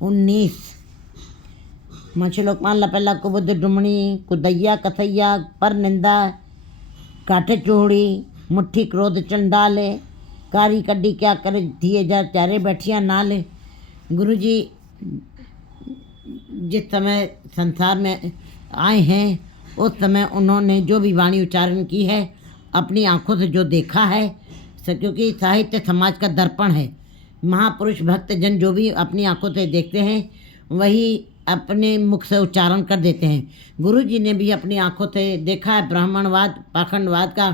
19। मछली लोकमान लपेला कुबुद डुमणी कुदैया कसैया पर निंदा काठे चूड़ी मुट्ठी क्रोध चंडाले कारी कड्डी क्या करे दिए जा चारे बैठिया नाले। गुरु जी जिस समय संसार में आए हैं उस समय उन्होंने जो भी वाणी उच्चारण की है अपनी आंखों से जो देखा है, क्योंकि साहित्य समाज का दर्पण है। महापुरुष भक्त जन जो भी अपनी आंखों से देखते हैं वही अपने मुख से उच्चारण कर देते हैं। गुरु जी ने भी अपनी आंखों से देखा है ब्राह्मणवाद पाखंडवाद का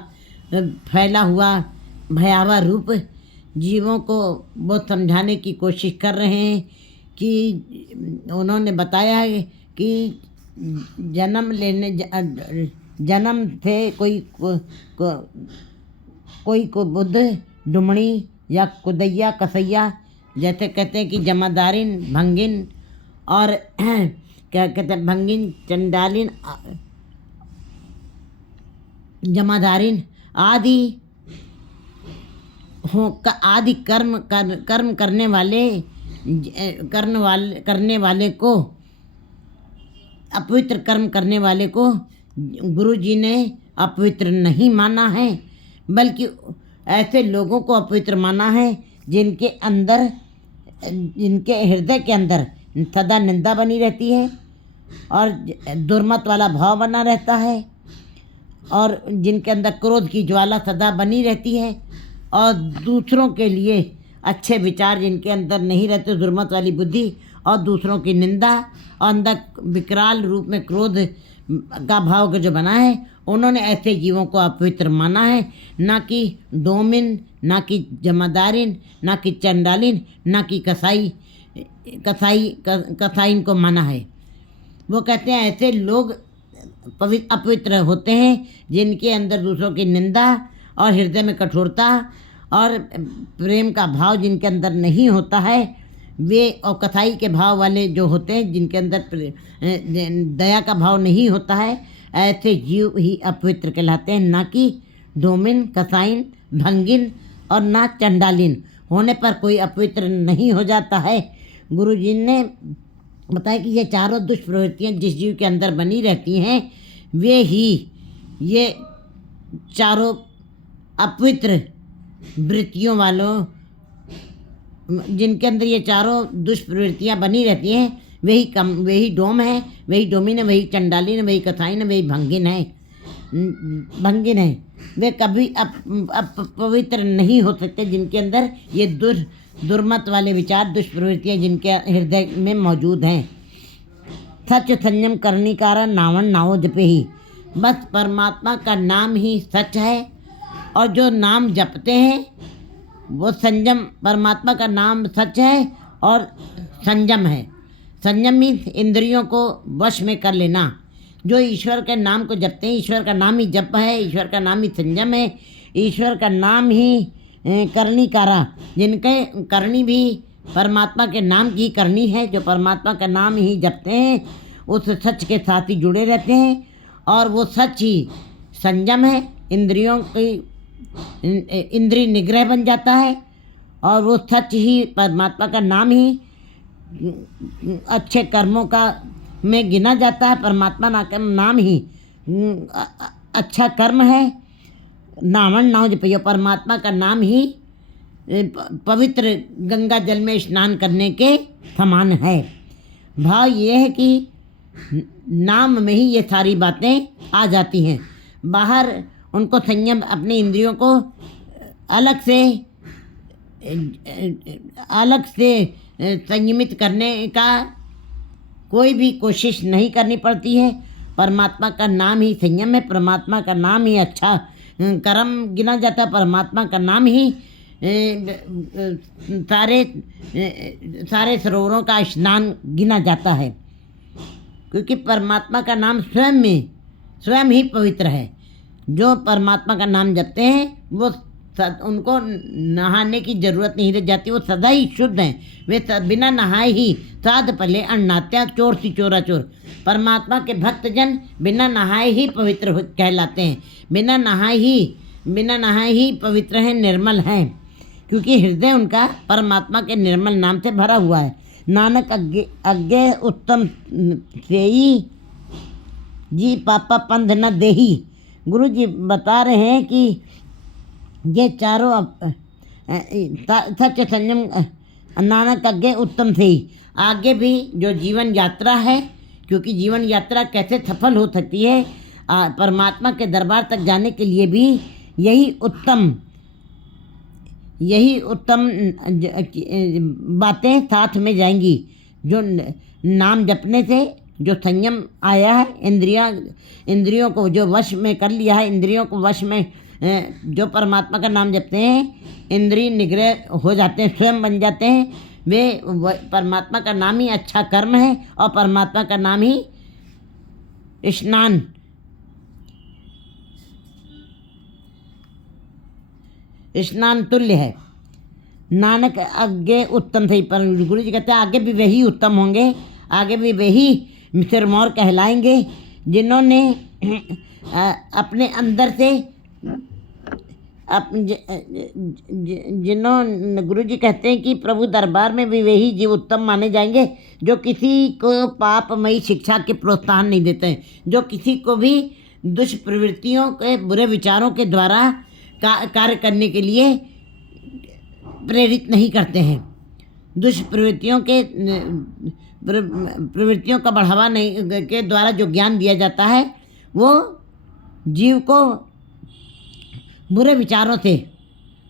फैला हुआ भयावह रूप। जीवों को वो समझाने की कोशिश कर रहे हैं कि उन्होंने बताया है कि जन्म से कोई को बुद्ध डुमणी या कुदैया कसैया, जैसे कहते हैं कि जमादारिन भंगिन और क्या कहते हैं भंगिन चंडालिन जमादारिन आदि आदि कर्म करने वाले को अपवित्र कर्म करने वाले को गुरु जी ने अपवित्र नहीं माना है, बल्कि ऐसे लोगों को अपवित्र माना है जिनके हृदय के अंदर सदा निंदा बनी रहती है और दुर्मत वाला भाव बना रहता है और जिनके अंदर क्रोध की ज्वाला सदा बनी रहती है और दूसरों के लिए अच्छे विचार जिनके अंदर नहीं रहते, दुर्मत वाली बुद्धि और दूसरों की निंदा और अंदर विकराल रूप में क्रोध का भाव का जो बना है, उन्होंने ऐसे जीवों को अपवित्र माना है। ना कि डोमिन, ना कि जमादारिन, ना कि चंडालिन, ना कि कसाईन को माना है। वो कहते हैं ऐसे लोग अपवित्र होते हैं जिनके अंदर दूसरों की निंदा और हृदय में कठोरता और प्रेम का भाव जिनके अंदर नहीं होता है, वे और कसाई के भाव वाले जो होते हैं जिनके अंदर दया का भाव नहीं होता है, ऐसे जीव ही अपवित्र कहलाते हैं। ना कि डोमिन, कसाइन, भंगिन और ना चंडालिन होने पर कोई अपवित्र नहीं हो जाता है। गुरु जी ने बताया कि ये चारों दुष्प्रवृत्तियाँ जिस जीव के अंदर बनी रहती हैं वे ही ये चारों अपवित्र वृत्तियों वालों जिनके अंदर ये चारों दुष्प्रवृत्तियाँ बनी रहती हैं वही डोम है, वही डोमिन है, वही चंडालिन है, वही कसाइन है, वही भंगिन है। वे कभी पवित्र नहीं हो सकते जिनके अंदर ये दुर्मत वाले विचार दुष्प्रवृत्तियाँ जिनके हृदय में मौजूद हैं। सच संयम करनी कारण नावन नावो जपे ही, बस परमात्मा का नाम ही सच है और जो नाम जपते हैं वो संयम, परमात्मा का नाम सच है और संयम है। संयम मीन्स इंद्रियों को वश में कर लेना। जो ईश्वर के नाम को जपते हैं, ईश्वर का नाम ही जप है, ईश्वर का नाम ही संयम है, ईश्वर का नाम ही करनी कारा, जिनके करनी भी परमात्मा के नाम की करनी है, जो परमात्मा का नाम ही जपते हैं उस सच के साथ ही जुड़े रहते हैं और वो सच ही संयम है। इंद्रियों की इंद्रिय निग्रह बन जाता है और वो सच ही परमात्मा का नाम ही अच्छे कर्मों का में गिना जाता है। परमात्मा नाम ही अच्छा कर्म है। नावन नाव जपियो, परमात्मा का नाम ही पवित्र गंगा जल में स्नान करने के समान है। भाव ये है कि नाम में ही ये सारी बातें आ जाती हैं। बाहर उनको संयम, अपने इंद्रियों को अलग से संयमित करने का कोई भी कोशिश नहीं करनी पड़ती है। परमात्मा का नाम ही संयम है, परमात्मा का नाम ही अच्छा कर्म गिना जाता है, परमात्मा का नाम ही सारे सरोवरों का स्नान गिना जाता है, क्योंकि परमात्मा का नाम स्वयं ही पवित्र है। जो परमात्मा का नाम जपते हैं वो उनको नहाने की जरूरत नहीं रह जाती, वो सदा ही शुद्ध हैं। वे बिना नहाए ही साध पले अन्नात्या चोर सी चोरा चोर। परमात्मा के भक्तजन बिना नहाए ही पवित्र कहलाते हैं, बिना नहाए ही पवित्र हैं, निर्मल हैं, क्योंकि हृदय उनका परमात्मा के निर्मल नाम से भरा हुआ है। नानक अज्ञे अज्ञे उत्तम सेई, जी पापा पंध न देही। गुरु जी बता रहे हैं कि ये चारों सत्य संयम नानक आगे उत्तम थे। आगे भी जो जीवन यात्रा है, क्योंकि जीवन यात्रा कैसे सफल हो सकती है, परमात्मा के दरबार तक जाने के लिए भी यही उत्तम बातें साथ में जाएंगी। जो नाम जपने से जो संयम आया है, इंद्रियों को जो वश में कर लिया है, इंद्रियों को वश में जो परमात्मा का नाम जपते हैं, इंद्रिय निग्रह हो जाते हैं, स्वयं बन जाते हैं। वे परमात्मा का नाम ही अच्छा कर्म है और परमात्मा का नाम ही स्नान तुल्य है। नानक आगे उत्तम थे, पर गुरु जी कहते हैं आगे भी वही उत्तम होंगे, आगे भी वही सिरमौर कहलाएंगे, जिन्होंने अपने अंदर से जिन्होंने गुरु जी कहते हैं कि प्रभु दरबार में भी वही जीव उत्तम माने जाएंगे जो किसी को पापमयी शिक्षा के प्रोत्साहन नहीं देते हैं, जो किसी को भी दुष्प्रवृत्तियों के बुरे विचारों के द्वारा कार्य करने के लिए प्रेरित नहीं करते हैं। दुष्प्रवृत्तियों प्रवृत्तियों का बढ़ावा नहीं के द्वारा जो ज्ञान दिया जाता है, वो जीव को बुरे विचारों से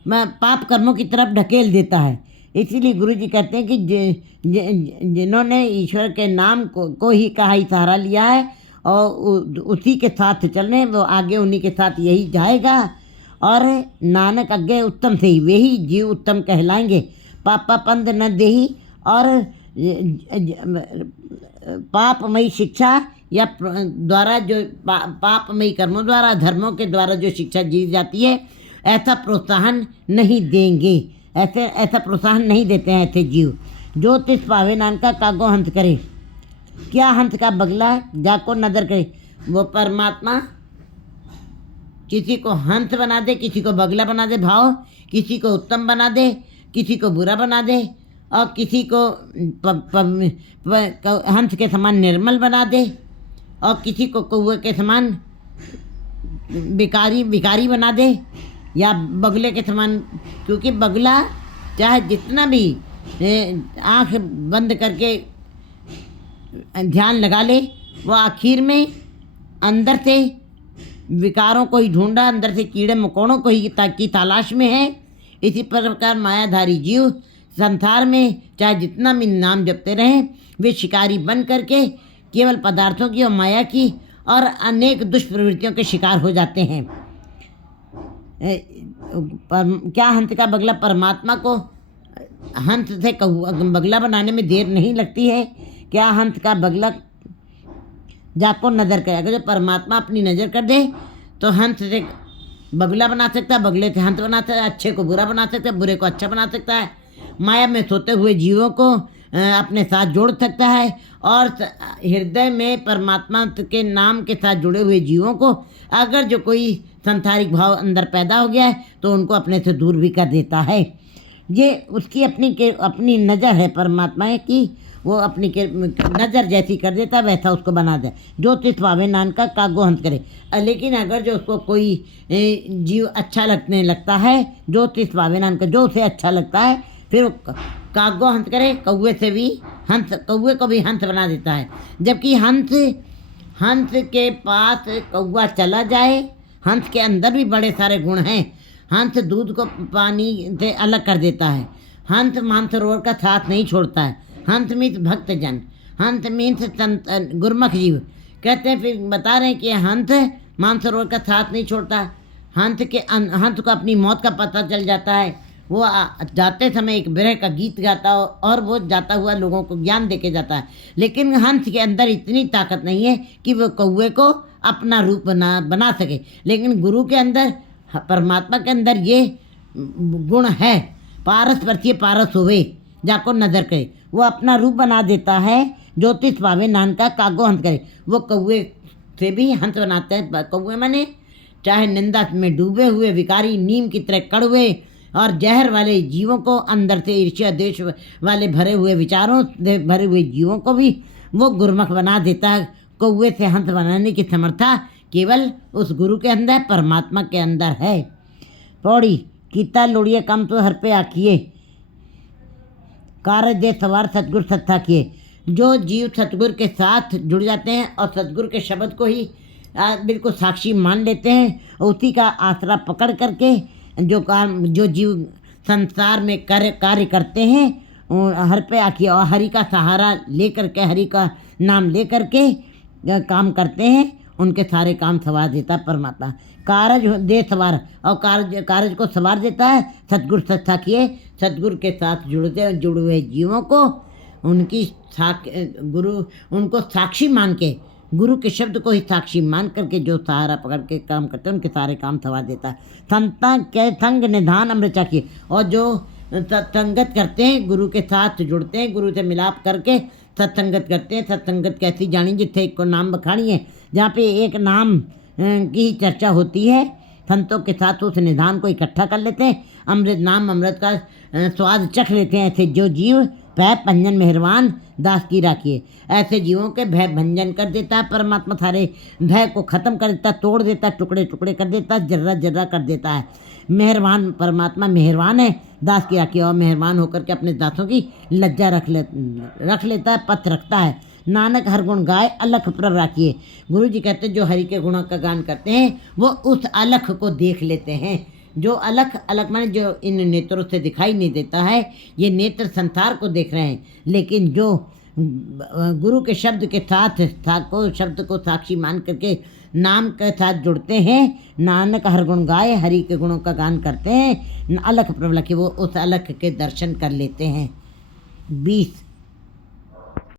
पाप कर्मों की तरफ ढकेल देता है। इसीलिए गुरु जी कहते हैं कि जिन्होंने ईश्वर के नाम को ही का ही सहारा लिया है और उसी के साथ चलने, वो आगे उन्हीं के साथ यही जाएगा। और नानक आगे उत्तम से ही वही जीव उत्तम कहलाएंगे। पापा पंध न देही, और पापमयी शिक्षा या द्वारा जो पापमयी कर्मों द्वारा, धर्मों के द्वारा जो शिक्षा दी जाती है, ऐसा प्रोत्साहन नहीं देंगे, ऐसा प्रोत्साहन नहीं देते हैं ऐसे जीव। जो तिस पावे नानका कागो हंत करे, क्या हंत का बगला जाको नदर करे। वो परमात्मा किसी को हंस बना दे, किसी को बगला बना दे भाव, किसी को उत्तम बना दे, किसी को बुरा बना दे, और किसी को हंस के समान निर्मल बना दे, और किसी को कौवे के समान भिखारी बना दे, या बगले के समान। क्योंकि बगला चाहे जितना भी आँख बंद करके ध्यान लगा ले, वो आखिर में अंदर से विकारों को ही ढूंढा, अंदर से कीड़े मकोड़ों को ही की तलाश में है। इसी प्रकार मायाधारी जीव संसार में चाहे जितना भी नाम जपते रहें, वे शिकारी बन करके केवल पदार्थों की और माया की और अनेक दुष्प्रवृत्तियों के शिकार हो जाते हैं। क्या हंस का बगला, परमात्मा को हंस से बगला बनाने में देर नहीं लगती है। क्या हंस का बगला जाको नज़र करे, अगर जो परमात्मा अपनी नज़र कर दे तो हंस से बगला बना सकता है, बगले से हंस बना सकता है, अच्छे को बुरा बना सकता है, बुरे को अच्छा बना सकता है, माया में सोते हुए जीवों को अपने साथ जोड़ सकता है, और हृदय में परमात्मा के नाम के साथ जुड़े हुए जीवों को अगर जो कोई संसारिक भाव अंदर पैदा हो गया है तो उनको अपने से दूर भी कर देता है। ये उसकी अपनी नज़र है परमात्मा की, वो अपनी नज़र जैसी कर देता वैसा उसको बना दे। जो तिस पावे नानका कागो हंस करे। लेकिन अगर जो उसको कोई जीव अच्छा लगने लगता है, जो तिस पावे नानका, जो उसे अच्छा लगता है, फिर कागो हंस करे, कौवे से भी हंस, कौवे को भी हंस बना देता है। जबकि हंस के पास कौवा चला जाए, हंस के अंदर भी बड़े सारे गुण हैं। हंस दूध को पानी से अलग कर देता है, हंस मानसरोवर का साथ नहीं छोड़ता है, हंस मीन्स भक्तजन, हंस मीन्स गुरमुख जीव। कहते हैं, फिर बता रहे हैं कि हंस मानसरोवर का साथ नहीं छोड़ता। हंस को अपनी मौत का पता चल जाता है। वो जाते समय एक विरह का गीत गाता और वो जाता हुआ लोगों को ज्ञान देके जाता है। लेकिन हंस के अंदर इतनी ताकत नहीं है कि वो कौवे को अपना रूप बना सके। लेकिन गुरु के अंदर, परमात्मा के अंदर ये गुण है, पारस परथिय पारस होवे जाको नजर करे। वो अपना रूप बना देता है। ज्योतिष पावे नानका कागो हंस करे। वो कौवे से भी हंस बनाते हैं। कौवे माने चाहे निंदा में डूबे हुए विकारी नीम की तरह कड़वे और जहर वाले जीवों को, अंदर से ईर्ष्या द्वेष वाले भरे हुए विचारों से भरे हुए जीवों को भी वो गुरुमुख बना देता है। कौवे से हंस बनाने की समर्था केवल उस गुरु के अंदर, परमात्मा के अंदर है। पौड़ी कीता लोड़िए कम तो हर पे आखिए, कार्य दे सवार सतगुर सत्ता किए। जो जीव सतगुर के साथ जुड़ जाते हैं और सतगुर के शब्द को ही बिल्कुल साक्षी मान लेते हैं, उसी का आसरा पकड़ करके जो जीव संसार में कार्य करते हैं, हर पे आखिए और हरि का सहारा लेकर के, हरि का नाम लेकर के काम करते हैं, उनके सारे काम सवार देता परमात्मा। कारज दे सवार, और कारज को सवार देता है सतगुर सत्ता किए। सतगुर के साथ जुड़े हुए जीवों को उनको साक्षी मान के, गुरु के शब्द को ही साक्षी मान करके जो सहारा पकड़ के काम करते हैं, उनके सारे काम सवार देता है। संता के संग निधान अमृत चाखिए, और जो सत्संगत करते हैं, गुरु के साथ जुड़ते हैं, गुरु से मिलाप करके सत्संगत करते हैं। सत्संगत कैसी जानी, जिथे एक को नाम बखाड़िए, जहाँ पे एक नाम की चर्चा होती है, संतों के साथ उस निधान को इकट्ठा कर लेते हैं, अमृत का स्वाद चख लेते हैं। ऐसे जो जीव भय भंजन मेहरबान दास की राखिए, ऐसे जीवों के भय भंजन कर देता है परमात्मा, सारे भय को ख़त्म कर देता, तोड़ देता, टुकड़े टुकड़े कर देता, जर्रा जर्रा कर देता है। मेहरबान परमात्मा मेहरबान है, दास की राखिए, और मेहरबान होकर के अपने दासों की लज्जा रख लेता है, पथ रखता है। नानक हर गुण गाय अलख प्रभ राखिए। गुरु जी कहते हैं जो हरि के गुणों का गान करते हैं वो उस अलख को देख लेते हैं। जो अलख माने जो इन नेत्रों से दिखाई नहीं देता है, ये नेत्र संसार को देख रहे हैं, लेकिन जो गुरु के शब्द के साथ शब्द को साक्षी मान करके नाम के साथ जुड़ते हैं, नानक हर गुण गाए, हरि के गुणों का गान करते हैं, अलख प्रभ राखिए, वो उस अलख के दर्शन कर लेते हैं। 20